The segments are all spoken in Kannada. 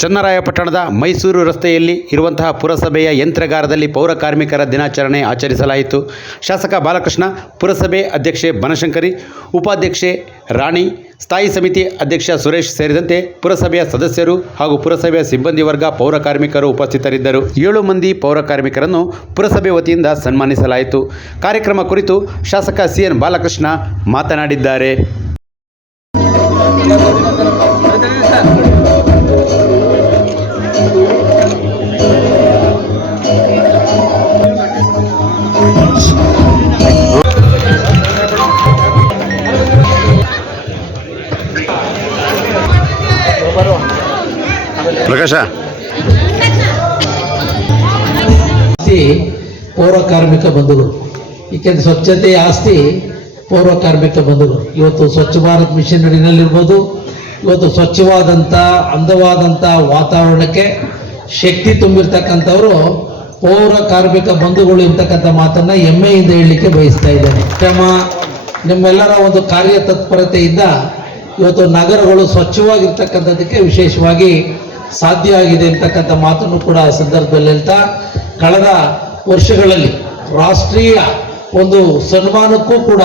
ಚನ್ನರಾಯಪಟ್ಟಣದ ಮೈಸೂರು ರಸ್ತೆಯಲ್ಲಿ ಇರುವಂತಹ ಪುರಸಭೆಯ ಯಂತ್ರಗಾರದಲ್ಲಿ ಪೌರ ಕಾರ್ಮಿಕರ ದಿನಾಚರಣೆ ಆಚರಿಸಲಾಯಿತು. ಶಾಸಕ ಬಾಲಕೃಷ್ಣ, ಪುರಸಭೆ ಅಧ್ಯಕ್ಷೆ ಬನಶಂಕರಿ, ಉಪಾಧ್ಯಕ್ಷೆ ರಾಣಿ, ಸ್ಥಾಯಿ ಸಮಿತಿ ಅಧ್ಯಕ್ಷ ಸುರೇಶ್ ಸೇರಿದಂತೆ ಪುರಸಭೆಯ ಸದಸ್ಯರು ಹಾಗೂ ಪುರಸಭೆಯ ಸಿಬ್ಬಂದಿ ವರ್ಗ ಪೌರ ಕಾರ್ಮಿಕರು ಉಪಸ್ಥಿತರಿದ್ದರು. ಏಳು ಮಂದಿ ಪೌರ ಕಾರ್ಮಿಕರನ್ನು ಪುರಸಭೆ ವತಿಯಿಂದ ಸನ್ಮಾನಿಸಲಾಯಿತು. ಕಾರ್ಯಕ್ರಮ ಕುರಿತು ಶಾಸಕ ಸಿ ಎನ್ ಬಾಲಕೃಷ್ಣ ಮಾತನಾಡಿದ್ದಾರೆ. ಪ್ರಕಾಶ. ಪೌರ ಕಾರ್ಮಿಕ ಬಂಧುಗಳು. ಏಕೆಂದ್ರೆ ಸ್ವಚ್ಛತೆ ಆಸ್ತಿ ಪೌರ ಕಾರ್ಮಿಕ ಬಂಧುಗಳು. ಇವತ್ತು ಸ್ವಚ್ಛ ಭಾರತ್ ಮಿಷನ್ ಅಡಿನಲ್ಲಿರ್ಬೋದು ಇವತ್ತು ಸ್ವಚ್ಛವಾದಂಥ ಅಂದವಾದಂಥ ವಾತಾವರಣಕ್ಕೆ ಶಕ್ತಿ ತುಂಬಿರ್ತಕ್ಕಂಥವರು ಪೌರ ಕಾರ್ಮಿಕ ಬಂಧುಗಳು ಇರ್ತಕ್ಕಂಥ ಮಾತನ್ನು ಹೆಮ್ಮೆಯಿಂದ ಹೇಳಲಿಕ್ಕೆ ಬಯಸ್ತಾ ಇದ್ದೇನೆ. ನಿಮ್ಮೆಲ್ಲರ ಒಂದು ಕಾರ್ಯ ತತ್ಪರತೆಯಿಂದ ಇವತ್ತು ನಗರಗಳು ಸ್ವಚ್ಛವಾಗಿರ್ತಕ್ಕಂಥದ್ದಕ್ಕೆ ವಿಶೇಷವಾಗಿ ಸಾಧ್ಯ ಆಗಿದೆ ಅಂತಕ್ಕಂಥ ಮಾತನ್ನು ಕೂಡ ಸಂದರ್ಭದಲ್ಲಿ ಹೇಳ್ತಾ, ಕಳೆದ ವರ್ಷಗಳಲ್ಲಿ ರಾಷ್ಟ್ರೀಯ ಒಂದು ಸನ್ಮಾನಕ್ಕೂ ಕೂಡ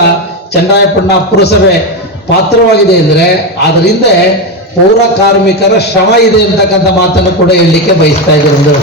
ಚನ್ನರಾಯಪಟ್ಟಣ ಪುರಸಭೆ ಪಾತ್ರವಾಗಿದೆ ಅಂದರೆ ಅದರಿಂದ ಪೌರ ಕಾರ್ಮಿಕರ ಶ್ರಮ ಇದೆ ಅಂತಕ್ಕಂಥ ಮಾತನ್ನು ಕೂಡ ಹೇಳಲಿಕ್ಕೆ ಬಯಸ್ತಾ ಇದ್ದಾರೆ.